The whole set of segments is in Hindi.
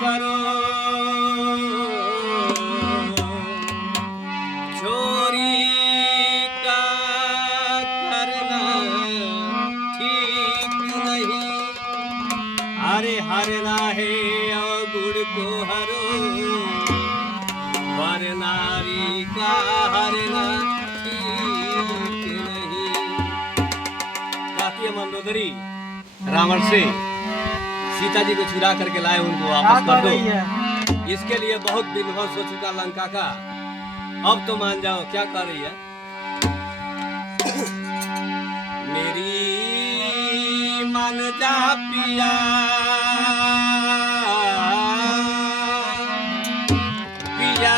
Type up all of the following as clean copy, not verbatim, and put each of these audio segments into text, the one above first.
करो चोरी का करना ठीक नहीं। अरे हरना है और गुड़ को हरो पर नारी का हरना ठीक नहीं। कहती है मंदोदरी रावण से सीता जी को चुरा करके लाए, उनको वापस कर दो। इसके लिए बहुत विध्वंस हो चुका लंका का, अब तो मान जाओ। क्या कर रही है? मेरी मन जा पिया पिया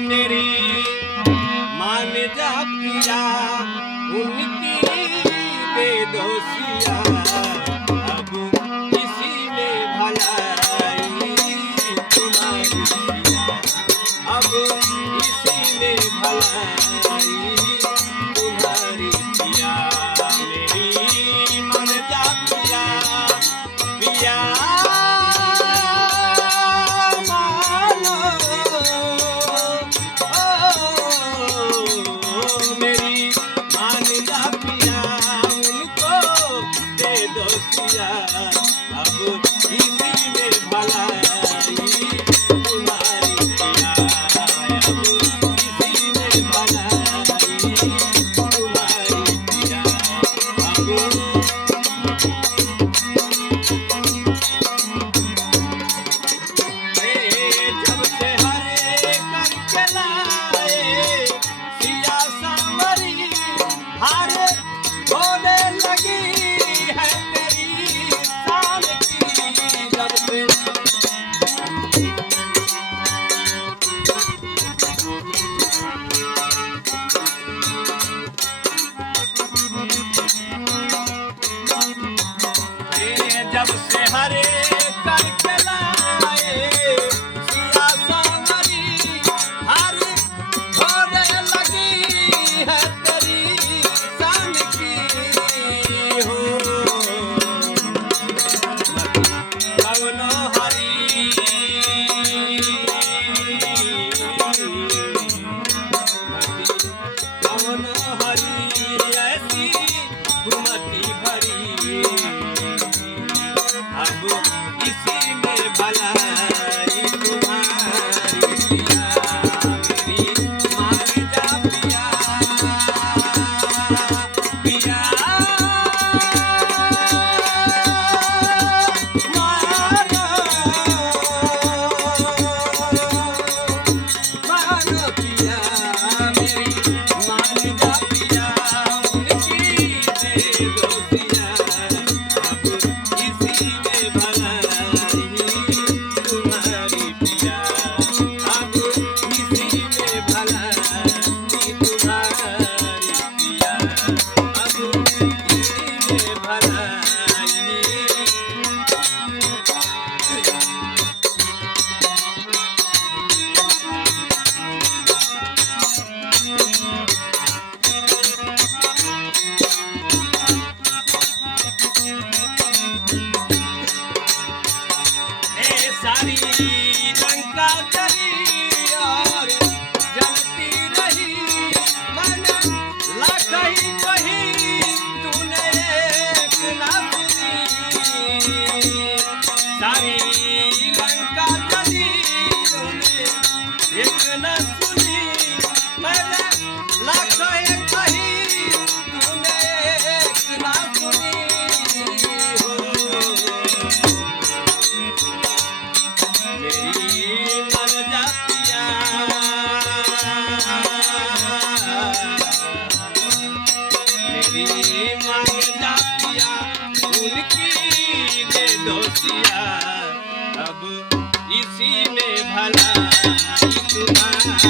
मेरी मान जा पिया उनकी दे दोसिया। अब इसी में भलाई तुम्हारी पिया, अब इसी में भलाई तुम्हारी पिया। मेरी मान जा पिया पिया अब इसी में भलाई तुम्हारी पिया, अब इसी में भलाई तुम्हारी पिया। जब से हरे करके लाए सिया सांवरी हारे होने लगी है तेरी शान की। जब से जब से हरे करके लाए सिया सांवरी हारे होने लगी है तेरी शान की हो। कवनो हरी कवनो हरी ऐसी घुमती भरी, अब इसी में भलाई तुम्हारी पिया। मेरी मान जा पिया पिया मानो मानो पिया। मेरी मान जा पिया उनकी दे दोसिया। अब इसी में भलाई तुम्हारी पिया, अब इसी में भलाई तुम्हारी पिया, अब इसी में भलाई। सारी लंका जली और जलती रही, मन लाख ही कही तूने एक ना सुनी। सारी लंका जली तूने एक न सुनी, मैंने लाख ही कही तूने एक ना सुनी हो। मेरी मन जा पिया मेरी मन जा पिया उनकी दे दोसिया। अब इसी में भलाई तुम्हारी